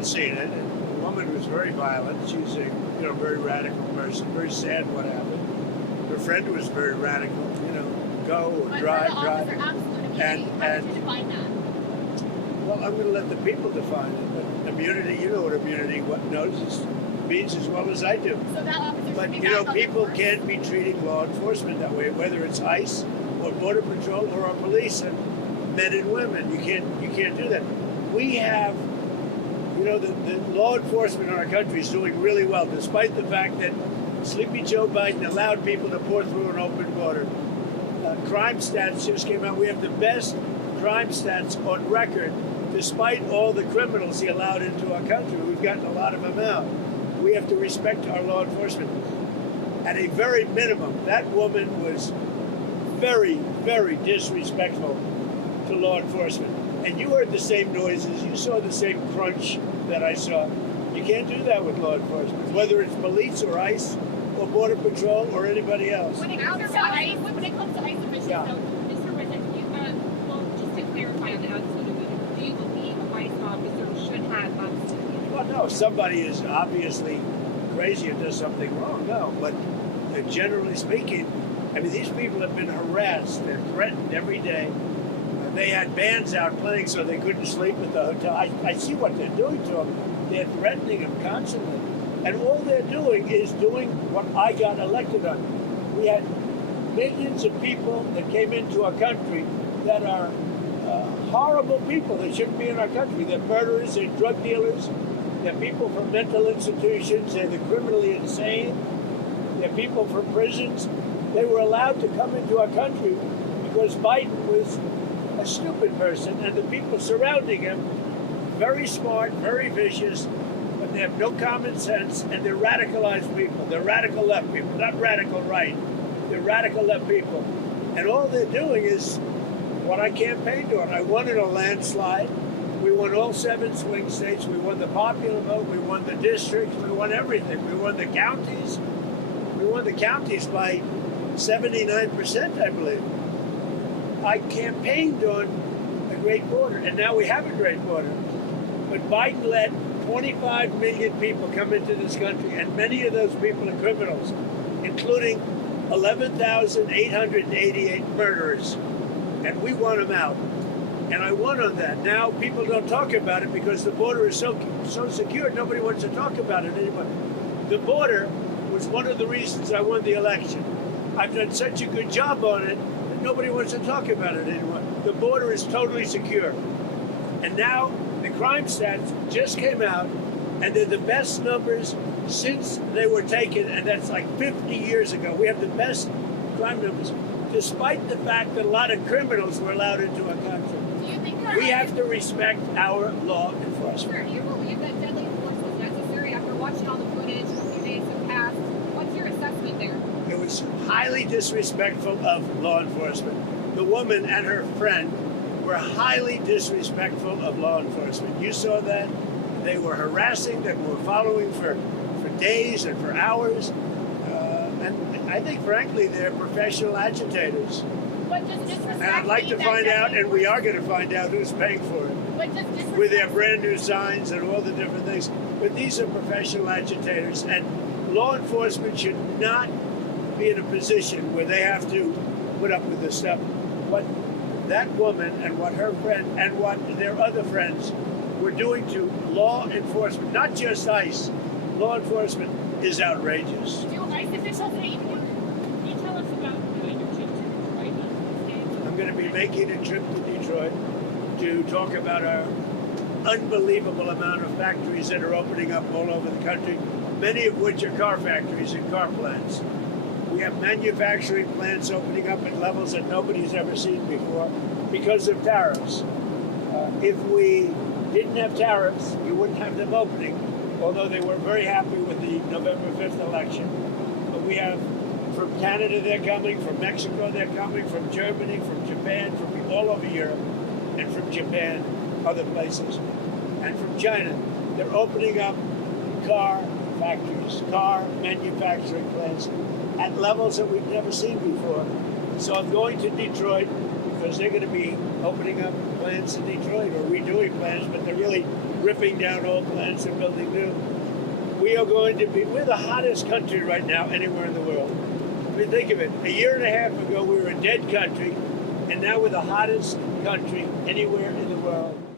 haven't seen it. And the woman was very violent. She's a very radical person. Very sad what happened. Her friend was very radical. Go or drive. And define that. Well, I'm going to let the people define it. But immunity, you know what immunity means as well as I do. So that officer But should be back on the people force. can't be treating law enforcement that way, whether it's ICE or Border Patrol or our police and men and women. You can't do that. We have, the law enforcement in our country is doing really well, despite the fact that Sleepy Joe Biden allowed people to pour through an open border. Crime stats just came out. We have the best crime stats on record, despite all the criminals he allowed into our country. We've gotten a lot of them out. We have to respect our law enforcement. At a very minimum, that woman was very, very disrespectful to law enforcement. And you heard the same noises, you saw the same crunch that I saw. You can't do that with law enforcement, whether it's police or ICE or Border Patrol or anybody else. When it comes to ICE officials, Yeah. so Mr. Rizek, just to clarify on the absolute immunity, do you believe a ICE officer should have absolute immunity? Well, no, if somebody is obviously crazy and does something wrong, no. But generally speaking, these people have been harassed. They're threatened every day. They had bands out playing so they couldn't sleep at the hotel. I see what they're doing to them. They're threatening them constantly. And all they're doing is doing what I got elected on. We had millions of people that came into our country that are horrible people that shouldn't be in our country. They're murderers, they're drug dealers, they're people from mental institutions, they're the criminally insane, they're people from prisons. They were allowed to come into our country because Biden was a stupid person, and the people surrounding him, very smart, very vicious, but they have no common sense, and they're radicalized people. They're radical left people, not radical right. They're radical left people. And all they're doing is what I campaigned on. I won in a landslide. We won all 7 swing states. We won the popular vote. We won the districts. We won everything. We won the counties. We won the counties by 79%, I believe. I campaigned on a great border, and now we have a great border. But Biden let 25 million people come into this country, and many of those people are criminals, including 11,888 murderers. And we want them out. And I won on that. Now people don't talk about it because the border is so secure, nobody wants to talk about it anymore. The border was one of the reasons I won the election. I've done such a good job on it that nobody wants to talk about it anymore. The border is totally secure. And now the crime stats just came out, and they're the best numbers since they were taken, and that's like 50 years ago. We have the best crime numbers, despite the fact that a lot of criminals were allowed into our country. Do you think that We have to respect our law enforcement. Sir, do you believe that deadly force was necessary after watching all the footage a few days have passed? What's your assessment there? It was highly disrespectful of law enforcement. The woman and her friend were highly disrespectful of law enforcement. You saw that. They were harassing them, were following for days and for hours. And I think, frankly, they're professional agitators. But does disrespect And I'd like to mean find that out, and we are going to find out who's paying for it, But does disrespect with their brand new signs and all the different things. But these are professional agitators, and law enforcement should not be in a position where they have to put up with this stuff. What that woman and what her friend and what their other friends were doing to law enforcement, not just ICE, law enforcement, is outrageous. do ICE officials say Can you tell us about your trip to Detroit? I'm going to be making a trip to Detroit to talk about our unbelievable amount of factories that are opening up all over the country, many of which are car factories and car plants. We have manufacturing plants opening up at levels that nobody's ever seen before because of tariffs. If we didn't have tariffs, you wouldn't have them opening, although they were very happy with the November 5th election. But we have, from Canada they're coming, from Mexico they're coming, from Germany, from Japan, from all over Europe, and from Japan, other places, and from China. They're opening up car factories, car manufacturing plants at levels that we've never seen before. So I'm going to Detroit because they're going to be opening up plants in Detroit or redoing plants, but they're really ripping down old plants and building new. We're the hottest country right now anywhere in the world. I mean, think of it. A year and a half ago, we were a dead country, and now we're the hottest country anywhere in the world.